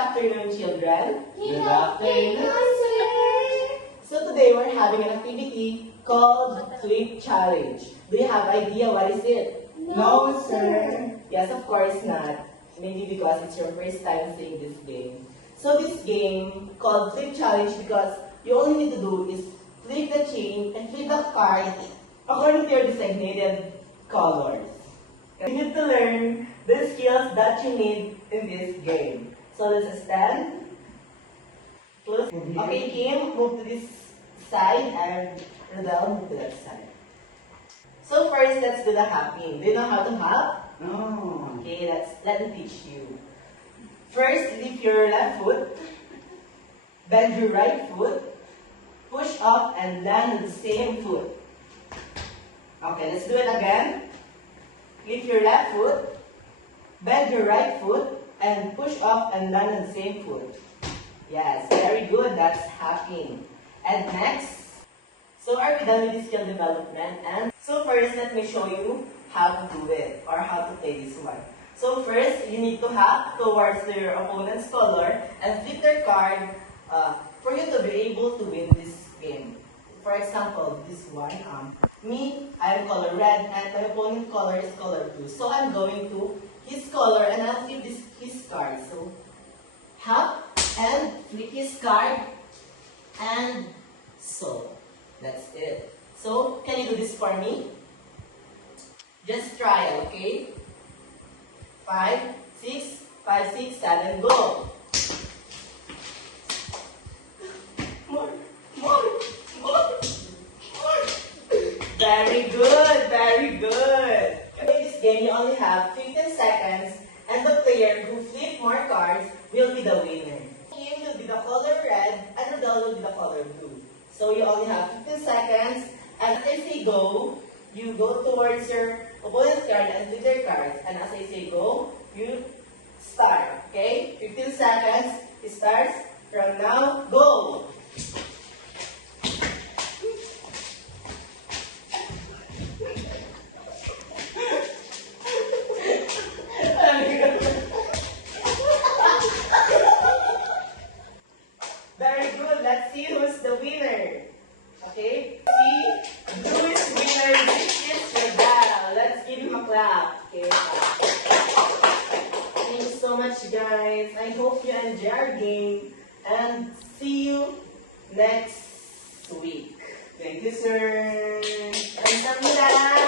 afternoon, children. Good afternoon, sir. So today we're having an activity called Flip Challenge. Do you have idea what is it? No, sir. Yes, of course not. Maybe because it's your first time playing this game. So this game called Flip Challenge because you only need to do is flip the chain and flip the card according to your designated colors. You need to learn the skills that you need in this game. So let's stand. Close. Okay, Kim, move to this side and Rodel, move to that side. So first, let's do the hopping. Do you know how to hop? No. Okay, let me teach you. First, lift your left foot, bend your right foot, push up and land with the same foot. Okay, let's do it again. Lift your left foot, bend your right foot, and push up and land on the same foot. Yes, very good. That's hopping. And next, so are we done with the skill development? And so first, let me show you how to do it or how to play this one. So first, you need to hop towards your opponent's color and flip their card for you to be able to win this game. For example, this one, me, I am color red and my opponent's color is color blue. So I'm going to his color and I'll flip his card. So hop and flip his card and so that's it. So can you do this for me? Just try it, okay? 5, 6, 5, 6, 7, go! More. Very good, very good. In this game, you only have 15 seconds, and the player who flips more cards will be the winner. Kim will be the color red, and Rodel will be the color blue. So you only have 15 seconds, and as I say go, you go towards your opponent's card and flip their cards. And as I say go, you start. Okay? 15 seconds. It starts from now. Go! Very good. Let's see who's the winner. Okay? See who is winner. This is Rodel. Let's give him a clap. Okay. Thank you so much, guys. I hope you enjoy our game and see you next week. Thank you, sir. Kamsahamnida.